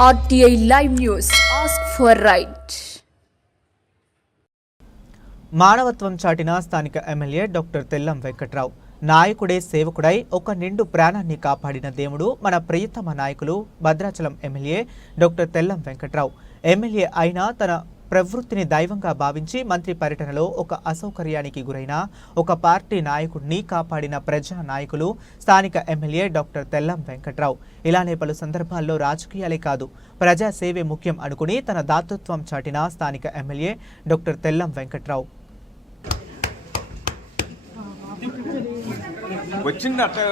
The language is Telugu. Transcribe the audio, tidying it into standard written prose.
RTI Live News. Ask for right. మానవత్వం చాటిన స్థానిక ఎమ్మెల్యే డాక్టర్ తెల్లం వెంకట్రావు నాయకుడే సేవకుడై ఒక నిండు ప్రాణాన్ని కాపాడిన దేవుడు మన ప్రియతమ నాయకులు Bhadrachalam MLA doctor Tellam Venkatrao. MLA అయినా తన ప్రవృత్తిని దైవంగా భావించి మంత్రి పర్యటనలో ఒక అసౌకర్యానికి గురైన ఒక పార్టీ నాయకుడిని కాపాడిన ప్రజా నాయకులు స్థానిక ఎమ్మెల్యే డాక్టర్ తెల్లం వెంకట్రావు. ఇలానే పలు సందర్భాల్లో రాజకీయాలే కాదు ప్రజా సేవే ముఖ్యం అనుకుని తన దాతృత్వం చాటిన స్థానిక ఎమ్మెల్యే డాక్టర్ తెల్లం వెంకట్రావు. వచ్చింది అట్లా